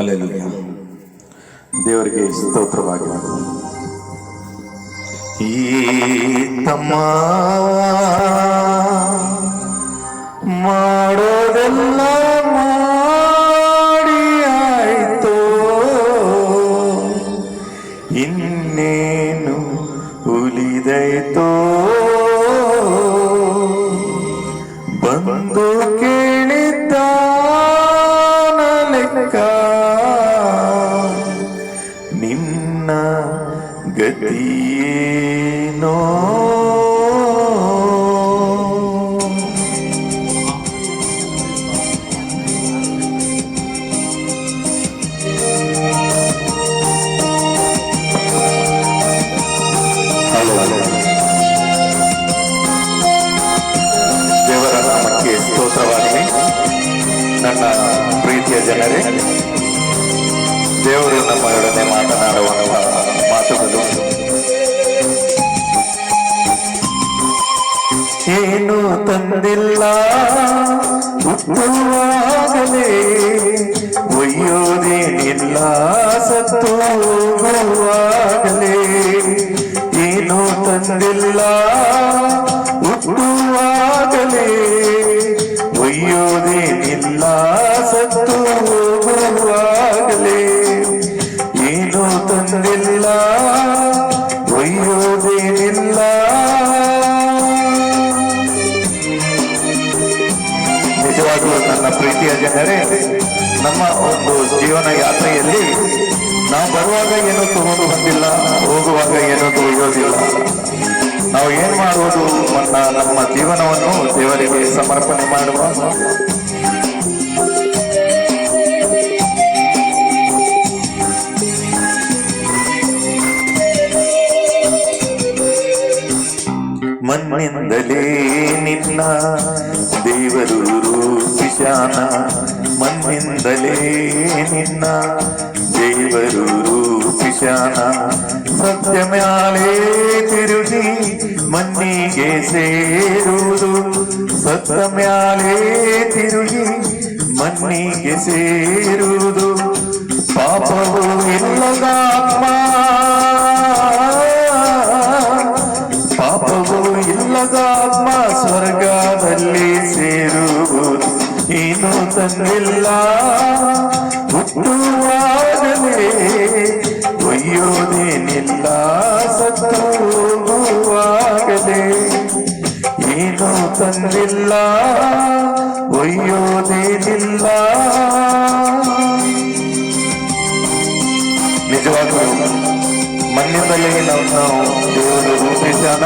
Hallelujah. ದೇವರಿಗೆ ಸ್ತೋತ್ರವಾಗಿ. ಈ ತಮ್ಮ ಮಾಡೋದೆಲ್ಲ ಮಾಡಿ ಆಯ್ತೋ, ಇನ್ನೇನು ಉಳಿದೈತೋ, ಬಂದು ಕೇಳಿದ್ದ ಲೆಕ್ಕ ನಿನ್ನ ಗತಿಯೇನೋ. ದೇವರ ನಾಮಕ್ಕೆ ಸ್ತೋತ್ರವಾಗಲಿ. ನನ್ನ ಪ್ರೀತಿಯ ಜನರೇ, ದೇವರು ನಮ್ಮೊಡನೆ ಮಾತನಾಡುವಂತಹ ಮಾತುಗಳು ಏನು ತಂದಿಲ್ಲ ಹುಟ್ಟುವಾಗಲೇ, ಒಯ್ಯೋದೇನಿಲ್ಲ ಸತ್ತು ಹೋಗುವಾಗಲೇ. ಏನು ತಂದಿಲ್ಲ ಹುಟ್ಟುವಾಗಲೇ, ಒಯ್ಯೋದೇನಿಲ್ಲ ಸತ್ತು ಹೋಗುವಾಗಲೇ. ಏನು ತಂದಿಲ್ಲ ಒಯ್ಯೋದೇನಿಲ್ಲ. ನಿಜವಾಗಲೂ ನನ್ನ ಪ್ರೀತಿಯ ಜನರೇ, ನಮ್ಮ ಒಂದು ಜೀವನ ಯಾತ್ರೆಯಲ್ಲಿ ನಾವು ಬರುವಾಗ ಏನೂ ತಗೊಂಡು ಬಂದಿಲ್ಲ, ಹೋಗುವಾಗ ಏನೂ ಒಯ್ಯೋದಿಲ್ಲ. ನಾವು ಏನ್ ಮಾಡುವುದು? ನಮ್ಮ ಜೀವನವನ್ನು ದೇವರಿಗೆ ಸಮರ್ಪಣೆ ಮಾಡುವ. ಮಣ್ಣಿಂದಲೇ ನಿನ್ನ ದೇವರು ರೂಪಿಸ್ಯಾನ, ಮಣ್ಣಿಂದಲೇ ನಿನ್ನ ದೇವರು ರೂಪಿಸ್ಯಾನ. ಸತ್ಯ ಮ್ಯಾಲೆ ತಿರುಗಿ ಮಣ್ಣಿಗೆ ಸೇರುವುದು, ಸತ್ಯ ಮ್ಯಾಲೆ ತಿರುಗಿ ಮಣ್ಣಿಗೆ ಸೇರುವುದು. ಪಾಪವು ಇಲ್ಲದ ಆತ್ಮ, ಪಾಪವು ಇಲ್ಲದ ಆತ್ಮ ಸ್ವರ್ಗದಲ್ಲಿ ಸೇರುವುದು. ಏನು ತಂದಿಲ್ಲ ಹುಟ್ಟುವಾಗಲೇ, ಒಯ್ಯೋದೇನಿಲ್ಲ ಸತ್ತು ಹೋಗುವಾಗಲೇ. ಏನು ತಂದಿಲ್ಲ ಒಯ್ಯೋದೇನಿಲ್ಲ. ನಿಜವಾಗಲೂ ಮಣ್ಣಿನಲ್ಲೇ ನಾವು ದೇವರು ರೂಪಿಸ್ಯಾನ,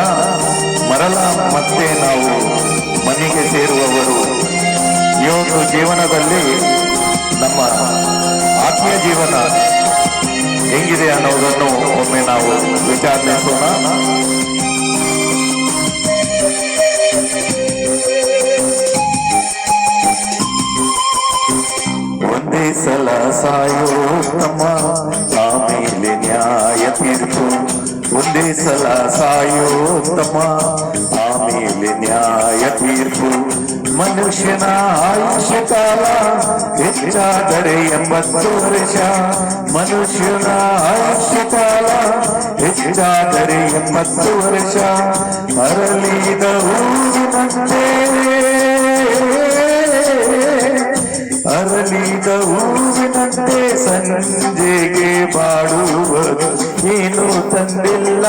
ಮರಳ ಮತ್ತೆ ನಾವು ಮನೆಗೆ ಸೇರುವವರು. ಈ ಒಂದು ಜೀವನದಲ್ಲಿ ನಮ್ಮ ಆತ್ಮೀಯ ಜೀವನ ಹೆಂಗಿದೆ ಅನ್ನೋದನ್ನು ಒಮ್ಮೆ ನಾವು ವಿಚಾರಿಸೋಣ. ಒಂದೇ ಸಲ ಸಾಯೋ ತಮ್ಮ, ಆಮೇಲೆ ನ್ಯಾಯ ತೀರ್ಪು. ಒಂದೇ ಸಲ ಸಾಯೋ ತಮ್ಮ, ಆಮೇಲೆ ನ್ಯಾಯ ತೀರ್ಪು. ಮನುಷ್ಯನ ಆಯುಷ್ಯ ಕಾಲ ಹೆಚ್ಚಾದರೆ 80 ವರ್ಷ, ಮನುಷ್ಯನ ಆಯುಷ್ಯ ಕಾಲ ಹೆಚ್ಚಾದರೆ 80 ವರ್ಷ. ಅರಳಿದ ಹೂವಿನಂತೆ, ಅರಳಿದ ಹೂವಿನಂತೆ ಸಂಜೆಗೆ ಬಾಡುವುದು. ಏನು ತಂದಿಲ್ಲ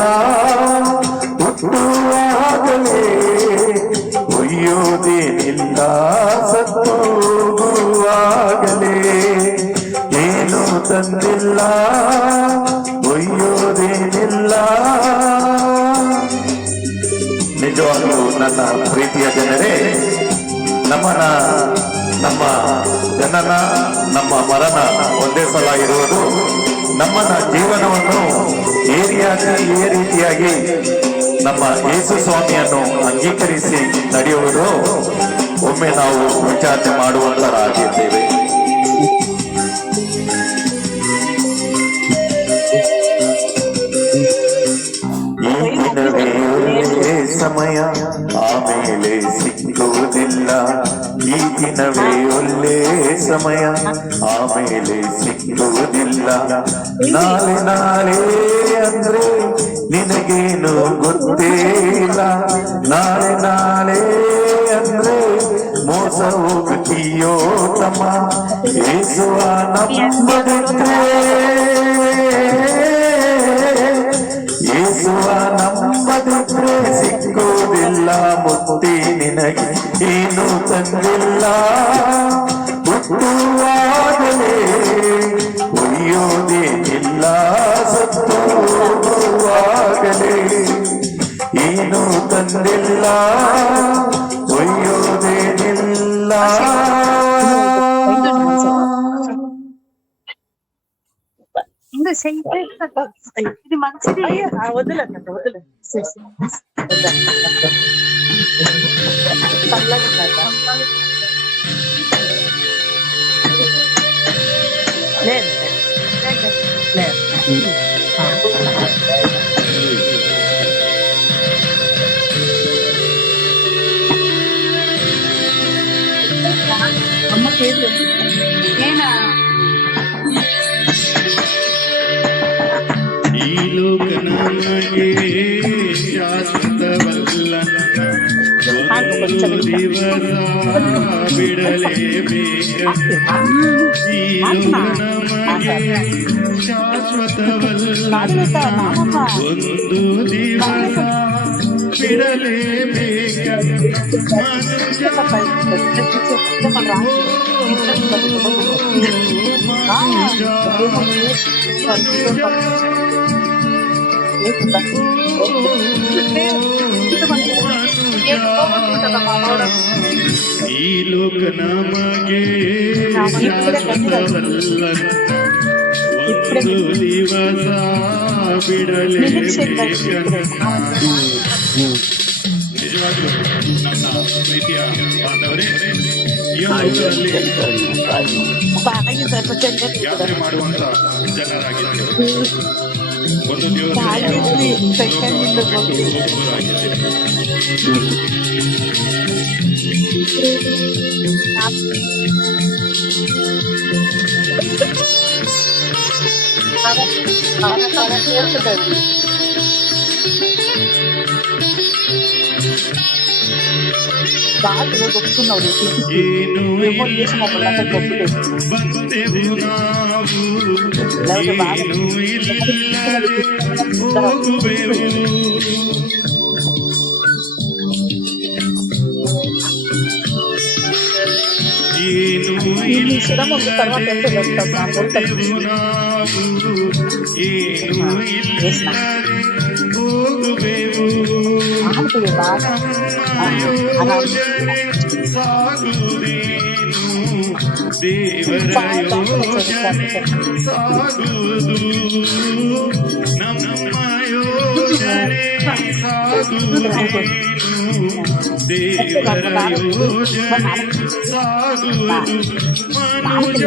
ಹುಟ್ಟುವಾಗಲೇ, ಒಯ್ಯೋದೇನಿಲ್ಲ ಸತ್ತು ಹೋಗುವಾಗಲೇ. ಏನು ತಂದಿಲ್ಲ ಒಯ್ಯೋದೇನಿಲ್ಲ. ನಿಜವಾಗಲೂ ನನ್ನ ಪ್ರೀತಿಯ ಜನರೇ, ನಮ್ಮ ಜನನ ನಮ್ಮ ಮರಣ ಒಂದೇ ಸಲ ಇರುವುದು. ನಮ್ಮ ಜೀವನವನ್ನು ಈ ರೀತಿಯಾಗಿ ನಮ್ಮ ಯೇಸು ಸ್ವಾಮಿಯನ್ನು ಅಂಗೀಕರಿಸಿ ನಡೆಯುವುದು ಒಮ್ಮೆ ನಾವು ವಿಚಾರಣೆ ಮಾಡುವಂತರಾಗಿದ್ದೇವೆ. ಸಮಯ ಆಮೇಲೆ ಸಿಕ್ಕುವುದಿಲ್ಲ, ಈ ದಿನವೇ ಒಳ್ಳೆ ಸಮಯ ಆಮೇಲೆ ಸಿಕ್ಕುವುದಿಲ್ಲ. ಇಲ್ಲ. ನಾಳೆ ನಾಳೆ ಅಂದ್ರೆ ನಿನಗೇನು ಗೊತ್ತೇ ಇಲ್ಲ. ನಾಳೆ ನಾಳೆ ಅಂದ್ರೆ ಮೋಸ ಹೋಗುತ್ತೀಯೋ ತಮ್ಮ. ಯೇಸುವ ನಂಬದಿದ್ರೆ, ಯೇಸುವ ನಂಬದಿದ್ರೆ ಸಿಕ್ಕುವುದಿಲ್ಲ ಮುಕ್ತಿ ನಿನಗೆ. ಏನು ತಂದಿಲ್ಲ ಹುಟ್ಟುವಾಗಲೇ ಉಳಿಯೋದೇನಿಲ್ಲ. ಸತ್ತು ಹೋಗುವಾಗಲೇ ಏನು ತಂದಿಲ್ಲ ಒಯ್ಯೋದೇನಿಲ್ಲ. ఇది మంచిది. వదలండి వదలండి లేదు లేదు అమ్మకి ఏం లేదు. నేనా ಈ ಲೋಕ ನಮಗೆ ಶಾಶ್ವತವಲ್ಲ, ಒಂದು ದಿವಸ ಬಿಡಲೇಬೇಕು. ಈ ಲೋಕ ನಮಗೆ ಶಾಶ್ವತವಲ್ಲ, ಒಂದು ದಿವಸ ಬಿಡಲೇಬೇಕು. ಈ ಲೋಕ ನಮಗೆ ಶಾಶ್ವತವಲ್ಲ, ಒಂದು ದಿವಸ ಬಿಡಲೇಬೇಕು. ನಿಜವಾಗ್ಲೂ ನನ್ನ ಪ್ರೀತಿಯ ಬಾಂಧವರೇ, ಈ ಲೋಕದಲ್ಲಿ ಯಾತ್ರೆ ಮಾಡುವಂತ ಜನರಾಗಿದ್ದೇವೆ. ಒಂದು ದಿವಸ ಏನು ಬಂದೆವು ನಾವು, ಏನು ಇಲ್ಲದೆ ಹೋಗುವೆವು. ಏನು ಇಲ್ಲದೆ ಬಂದೆವು ನಾವು, ಏನು ಇಲ್ಲದೆ ಹೋಗುವೆವು. ಯೋಜನೆ ಸಾಗುವುದೇನು, ದೇವರ ಯೋಜನೆ ಸಾಗುವುದು. ನಮ್ಮ ಯೋಜನೆ ಸಾಗುವುದೇನು, ದೇವರ ಯೋಜನೆ ಸಾಗುವುದು. ಮನುಜ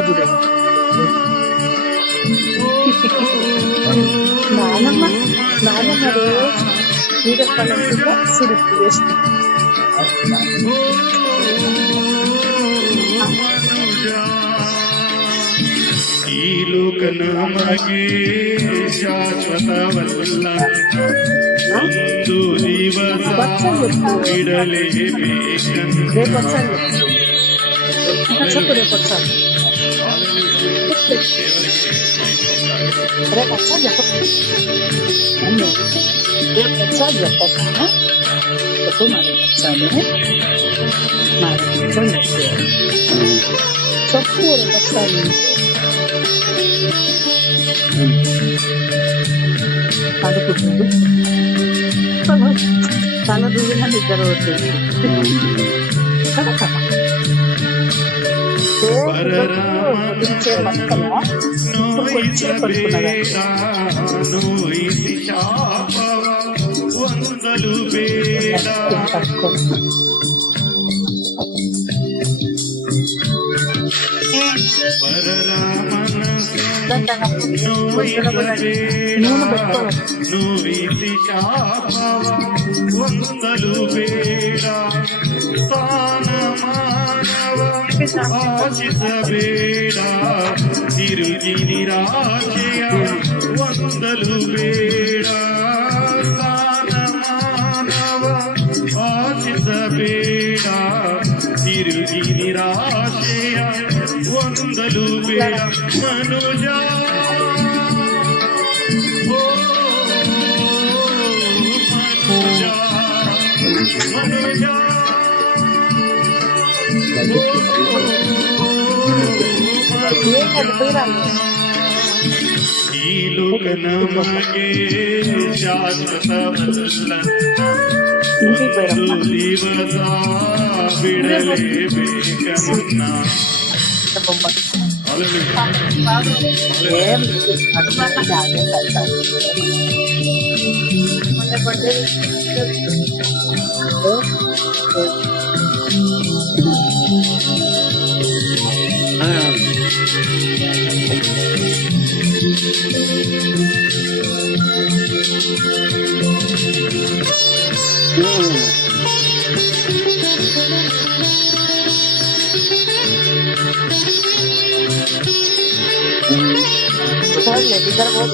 ಈ ಲೋಕ ನಮಗೆ ಶಾಶ್ವತವಲ್ಲ, ಒಂದು ದಿವಸ ಬಿಡಲೇಬೇಕಂತ. చాలా దూరంగా నిద్ర అవుతుంది. ನೋಯಿಸಿ ಶಾಪವ ಹೊಂದಲು ಬೇಡ. ಪರರ ಮನಸ್ಸು ನೋಯಿಸಿ ಶಾಪವ ಹೊಂದಲು ಬೇಡ. ಸ್ಥಾನ ಮಾನವ ಆಶಿಸಬೇಡ ತಿರುಗಿ ನಿರಾಶೆಯ ವಂದಲು ಬೇಡ ಸ್ಥಾನಮಾನವ ಆಶಿಸಬೇಡ ತಿರುಗಿ ನಿರಾಶೆಯ ವಂದಲು ಬೇಡ ಮನುಜ ಈ ಲೋಕ ನಮಗೆ ಶಾಶ್ವತವಲ್ಲ ಒಂದು ದಿವಸ ಬಿಡಲೇಬೇಕನ್ನ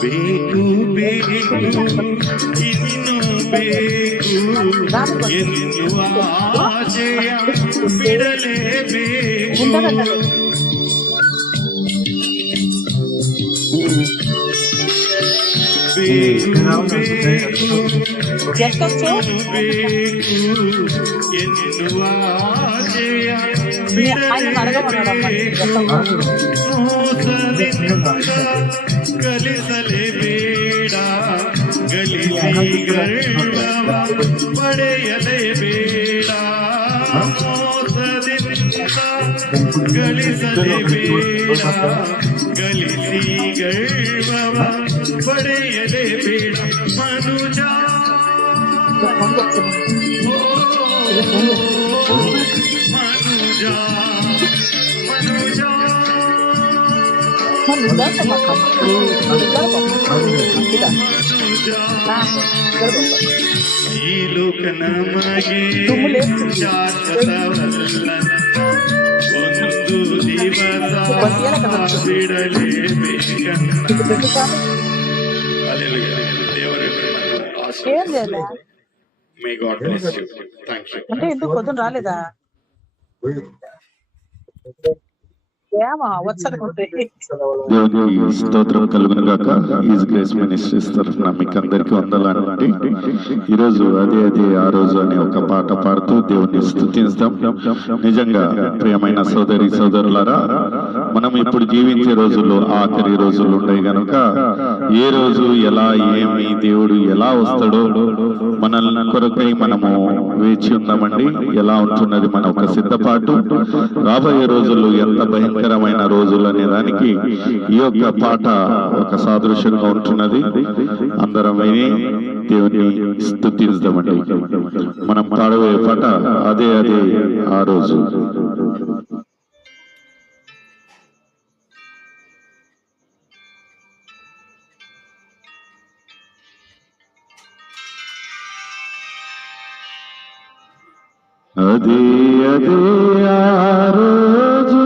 ಬೇಕು ಬೇಕು ಇನ್ನು ಬೇಕು ಎನ್ನುವ ಆಶಯ ಬಿಡಲೇಬೇಕು ಬೇಕು ಬೇಕು ಬೇಕು ಎನ್ನುವ ಆಶಯ ಬಿಡಲೇಬೇಕು ಮೋಸದಿಂದ ಕಲಿಸಲೇಬೇಡ ಗಲಿಸಿ ಗರ್ವ ಪಡೆಯಲೇಬೇಡ ಮೋಸದಿಂದ ಗಳಿಸಲೇಬೇಡ ಗಲಿಸಿ ಗರ್ವ ಪಡೆಯಲೇಬೇಡ ಮನುಜ ಮನುಜ ಮನುಜ ಈ ಲೋಕ ನಮಗೆ ಶಾಶ್ವತವಲ್ಲ ಒಂದು ದಿವಸ ಬಿಡಲೇಬೇಕನ್ನ ದೇವರೇ may God bless you thank you అంటే ఎందుకు పొద్దున రాలేదా ఏమా వచ్చనుకుంటే దేవునికి స్తోత్రం కలుగును గాక. ఈజ్ గ్రేస్ మినిస్ట్రీస్ తరఫున మీకు అందరికీ వందనాలండి. ఈరోజు అదే ఆ రోజు అనే ఒక పాట పాడుతూ దేవుని స్తుతిస్తాం. నిజంగా ప్రియమైన సోదరి సోదరులారా, మనం ఇప్పుడు జీవించే రోజుల్లో ఆఖరి రోజులు ఉన్నాయి గనుక ఏ రోజు ఎలా ఏమి దేవుడు ఎలా వస్తాడో మనల్ని కొరకై మనము వేచి ఉందామండి. ఎలా ఉంటున్నది మన ఒక సిద్ధపాటు, రాబోయే రోజుల్లో ఎంత భయంకరమైన రోజులు అనే దానికి ఈ యొక్క పాట ఒక సాదృశ్యంగా ఉంటున్నది. అందరం విని దేవుని స్తుతిస్తామండి. మనం పాడబోయే పాట అదే ఆ రోజు. అదే ఆ రోజు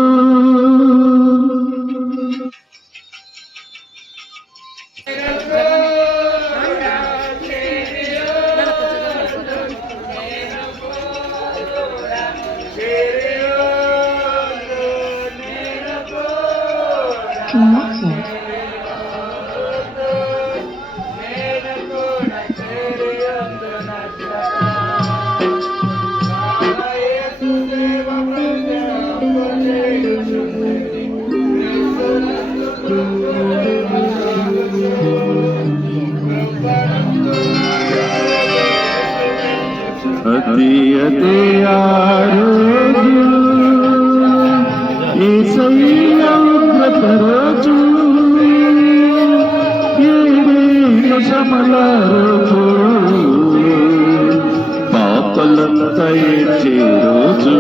అదే ఆ రోజు యేసయ్య ఉగ్రత రోజు, ఏడేళ్ళ శ్రమల రోజు, పాపలంతా ఏడ్చే రోజు.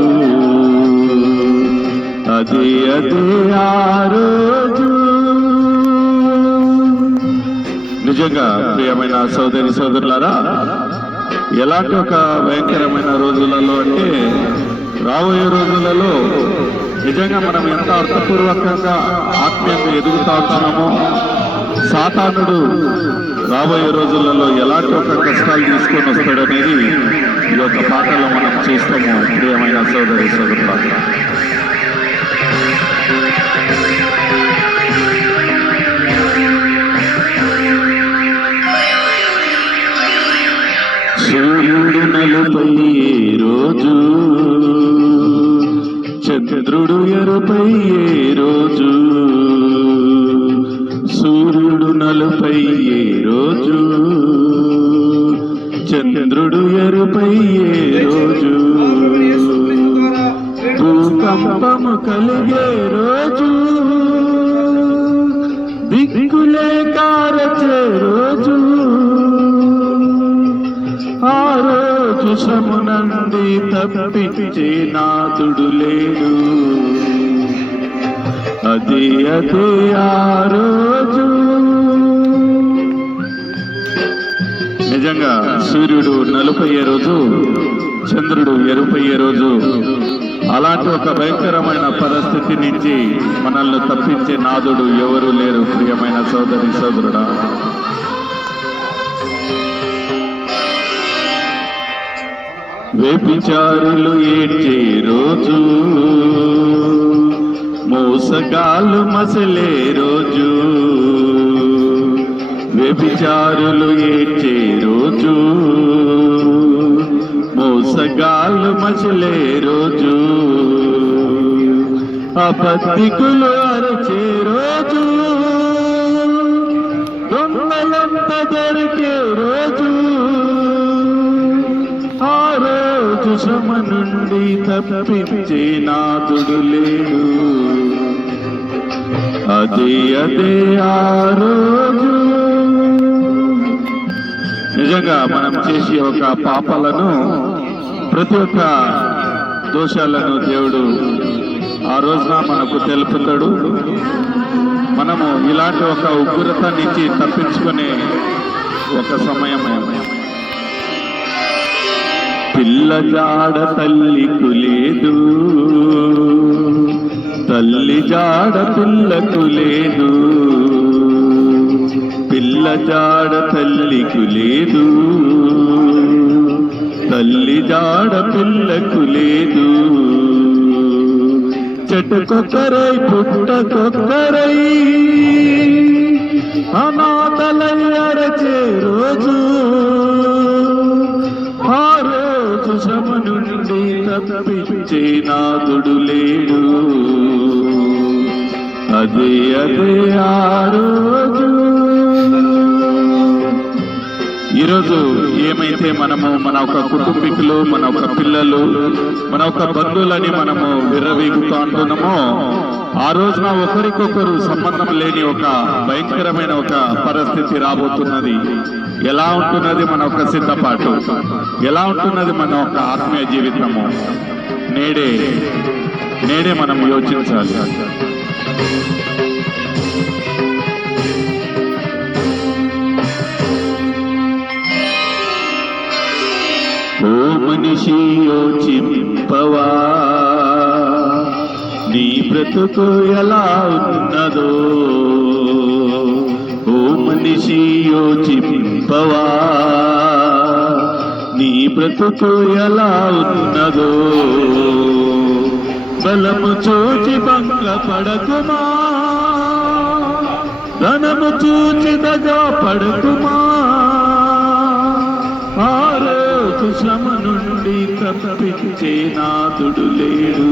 అదే ఆ రోజు. నిజంగా ప్రియమైన సోదరి సోదరులారా, ఎలాంటి ఒక భయంకరమైన రోజులలో అంటే రాబోయే రోజులలో నిజంగా మనం ఎంత అర్థపూర్వకంగా ఆత్మీయంగా ఎదుగుతా ఉంటున్నామో, సాతానుడు రాబోయే రోజులలో ఎలాంటి ఒక కష్టాలు తీసుకొని వస్తాడనేది ఈ యొక్క పాటలో మనం చూస్తాము. ప్రియమైన సోదరి సోదరులారా, సూర్యుడు నలుపై రోజు, చంద్రుడు ఎరుపై రోజు, సూర్యుడు నలుపై రోజు, చంద్రుడు ఎరుపై రోజు, భూకంపము కలిగే రోజు, దిక్కులే కారచే రోజు, ఆ రోజు శ్రమ నుండి తప్పించే నాదుడు లేడు, అదే అదే ఆ రోజు. నిజంగా సూర్యుడు నలుపయ్యే రోజు, చంద్రుడు ఎరుపయ్యే రోజు, అలాంటి ఒక భయంకరమైన పరిస్థితి నుంచి మనల్ని తప్పించే నాదుడు ఎవరు లేరు. ప్రియమైన సోదరి సోదరుడా, వ్యభిచారులు ఏడ్చే రోజు, మోసగాళ్ళు మసలే రోజు, వ్యభిచారులు ఏడ్చే రోజు, మోసగాళ్ళు మసలే రోజు, అబద్ధికులు అరచే రోజు, దొంగలంత దొరికే రోజు, ఆ రోజు శ్రమ నుండి తప్పించే నాదుడు లేడు, అదే అదే ఆ రోజు. నిజంగా మనం చేసే ఒక పాపాలను, ప్రతి ఒక్క దోషాలను దేవుడు ఆ రోజున మనకు తెలుపుతాడు. మనము ఇలాంటి ఒక ఉగ్రత నుంచి తప్పించుకునే ఒక సమయం. పిల్ల జాడ తల్లికు లేదు, తల్లి జాడ పిల్లకు లేదు, పిల్ల జాడ తల్లికు లేదు, తల్లి జాడ పిల్లకు లేదు, చెట్టుకొక్కరై పుట్టకొక్కరై అనాథలై అరచే రోజు, ఆ రోజు శ్రమ నుండి తప్పించే నాదుడు లేడు, అదే అదే ఆ రోజు. ఈరోజు ఏమైతే మనము మన ఒక కుటుంబీకులు, మన ఒక పిల్లలు, మన ఒక బంధువులని మనము విర్రవీగుతూ అంటున్నామో, ఆ రోజున ఒకరికొకరు సంబంధం లేని ఒక భయంకరమైన ఒక పరిస్థితి రాబోతున్నది. ఎలా ఉంటున్నది మన ఒక సిద్ధపాటు, ఎలా ఉంటున్నది మన ఒక ఆత్మీయ జీవితము, నేడే మనం యోచించాలి. ఓ మనిషి యోచింపవా, నీ బ్రతుకు ఎలా ఉన్నదో, ఓ మనిషి యోచింపవా, నీ బ్రతుకు ఎలా ఉన్నదో, బలము చూచి భంగపడకుమా, ధనము చూచి దగా పడకుమా, ఆ రోజు శ్రమ నుండి తప్పించే నాదుడు లేడు,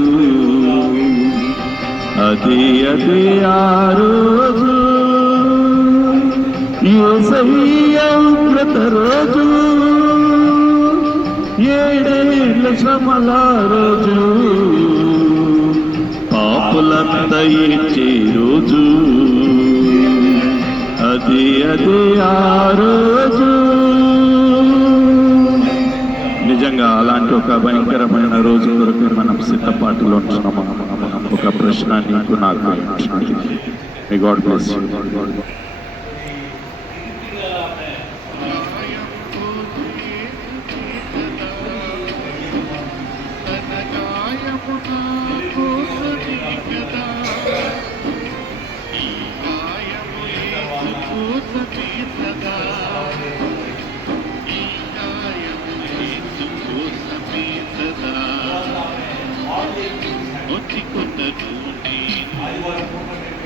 అదే అదే ఆ రోజు. యేసయ్య ఉగ్రత రోజు, ఏడేళ్ల శ్రమల రోజు, పాపులంతా ఏడ్చే రోజు, అదే అదే ఆ రోజు. నిజంగా అలాంటి ఒక భయంకరమైన రోజు కొరకు మనం సిద్ధపాటులో ఉంటున్నాము. ఒక ప్రశ్న నీకు నాకు ఉంటున్నది. May God bless you. తన గాయమున కోసుని కోపమే సదా ఈ గాయము యేసు కోసమే సదా ఒత్తికొన్నను నేను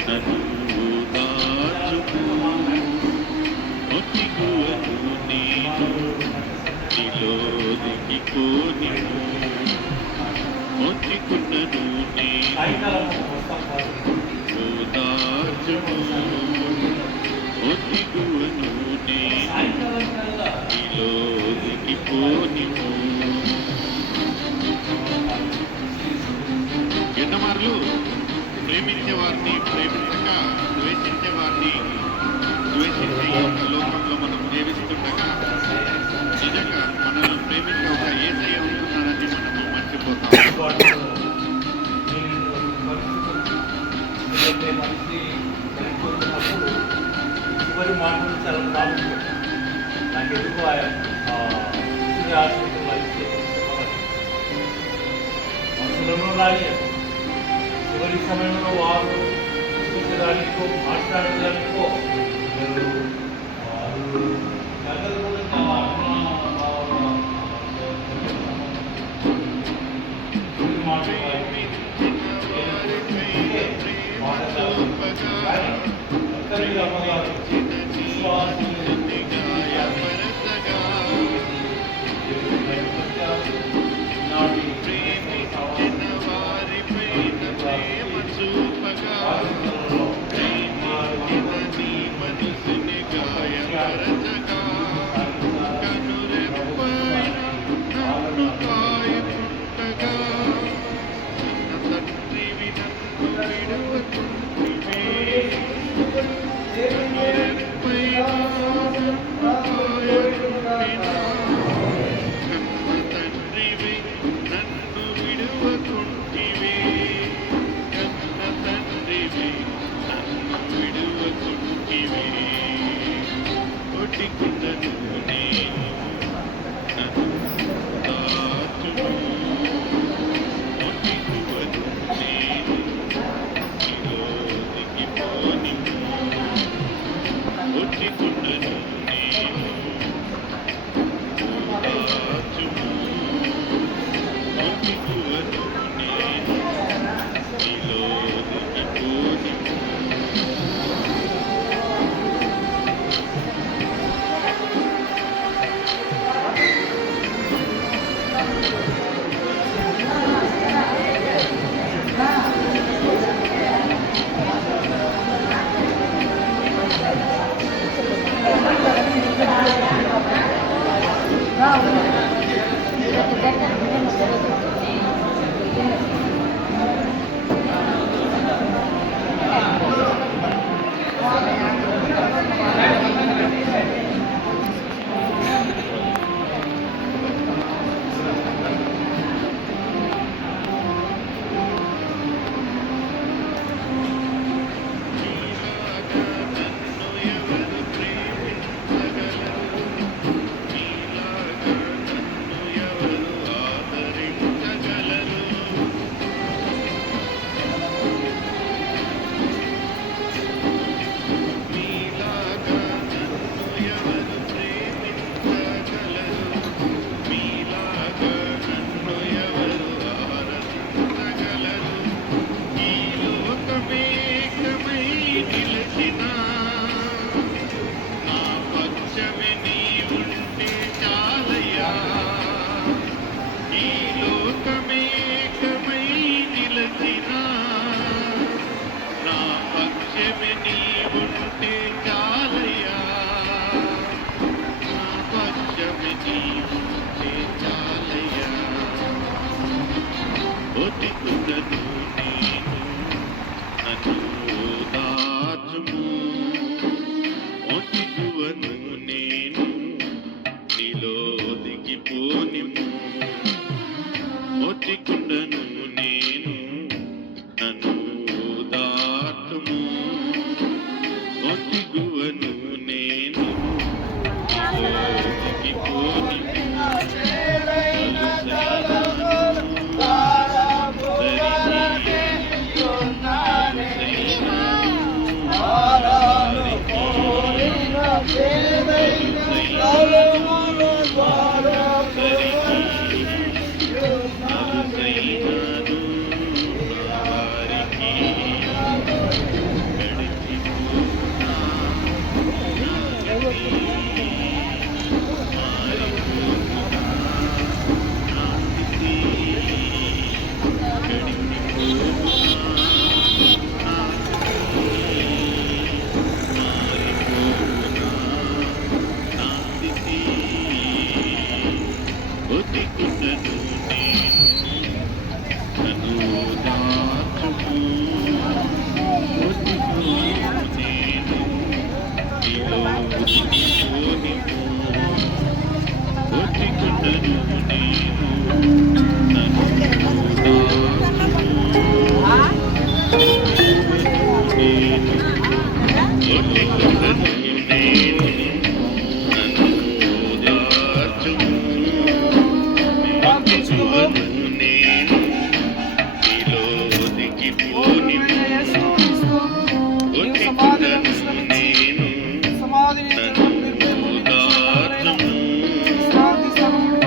నన్ను దాచుము ఒత్తికొను నేను నీలోనికి పోనిము ఒత్తికొన్నను నేను దాచుము ఒత్తికొను నేను నీలోనికి పోనిము ఎన్నమార్లు ప్రేమించే వారిని ప్రేమించక ద్వేషించే వారిని ద్వేషించే ఈ యొక్క లోకంలో మనం జీవిస్తుండగా నిజంగా మనల్ని ప్రేమించే ఒక యేసయ్య ఉంటున్నారని మనము మర్చిపోతాం. చివరి మాటలు చాలా బాగుంటుంది. నాకు ఎందుకు ఆశించడం మనసులో లాగే చివరి సమయంలో వారు చూసేదానికో మాట్లాడేదానికో నేను నన్ను ఓదార్చుము ఒత్తిగువను నేను నీలో దిగిపోనిము ఒత్తిగువను నేను నన్ను ఓదార్చుము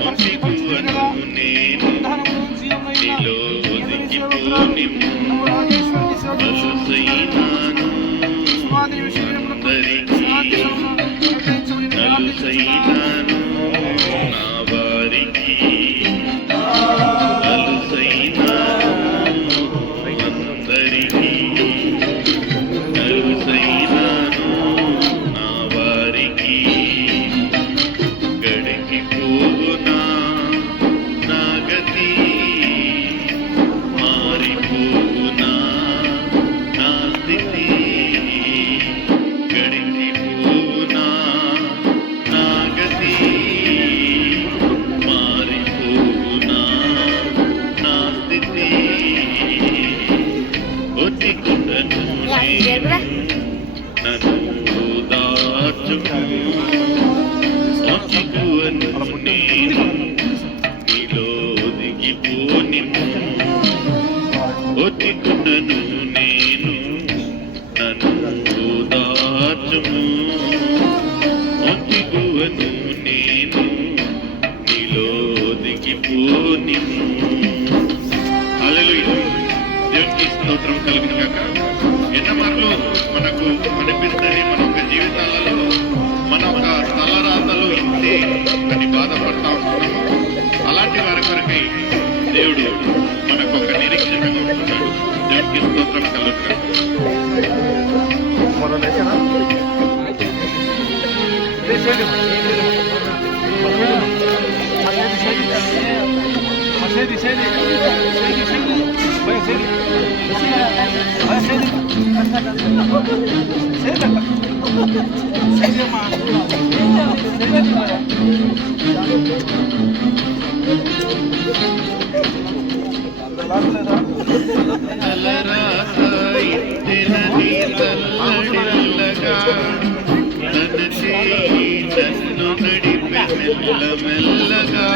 ఒత్తిగువను నేను నీలో దిగిపోనిము అలుసైనాను అలుసైనాను నా వారికి అలుసైనాను అందరికి అలుసైనాను నా వారికి గడికిపోవునా నా గతి మారిపోవునా నా స్థితి గడిచిపోవునా నా గతి మారిపోవునా నా స్థితి ఒత్తికుండను నన్ను దాచుకు ఒత్తికువను నేను నీలో దిగిపోనిము ఒత్తికుండను నేను నన్ను దాచుము ఒత్తిగువను నేను నీలో దిగిపోనిము హల్లెలూయా దేవునికి స్తోత్రం కలుగును గాక ఎన్నో మార్లు మనకు అనిపిస్తుంది మన యొక్క జీవితాలలో మన ఒక తలరాతలు ఇంతే అని బాధపడతా ఉంటున్నాము అలాంటి వారి కొరకై దేవుడు మనకు ఒక నిరీక్షణగా ఉంటున్నాడు దేవునికి స్తోత్రం కలుగును గాక తలరాత ఇంటినది తల్లడిల్లగా తన చేయి నన్ను నడిపే మెల్లమెల్లగా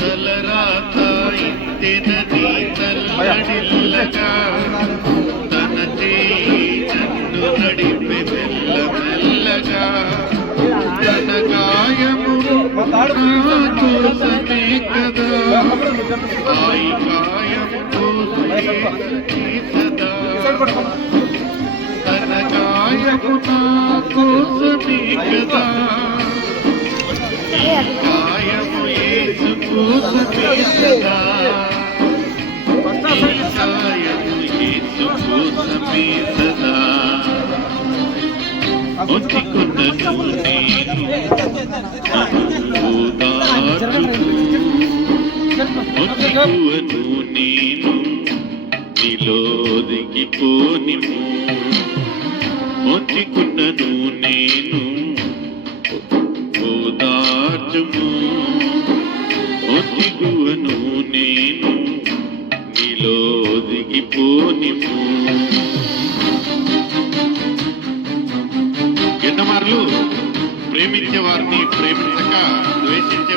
తలరాత ఇంటినది తల్లడిల్లగా తన చేయి నన్ను నడిపే మెల్లమెల్లగా తన గాయము కోసమే కదా ఆయి గాయము కోసమే సదా తన గాయము నా కోసమే కదా ఈ గాయము యేసు కోసమే సదా ఈ గాయము యేసు కోసమే సదా ఒత్తికున్నను నేను ఒత్తికువను నేను నీలో దిగిపోనిము ఒత్తికున్నను నేను ఓదార్చుము ఒత్తికువను నేను నీలో దిగిపోనిము ఎన్నమార్లు ప్రేమించే వారిని ప్రేమించక ద్వేషించే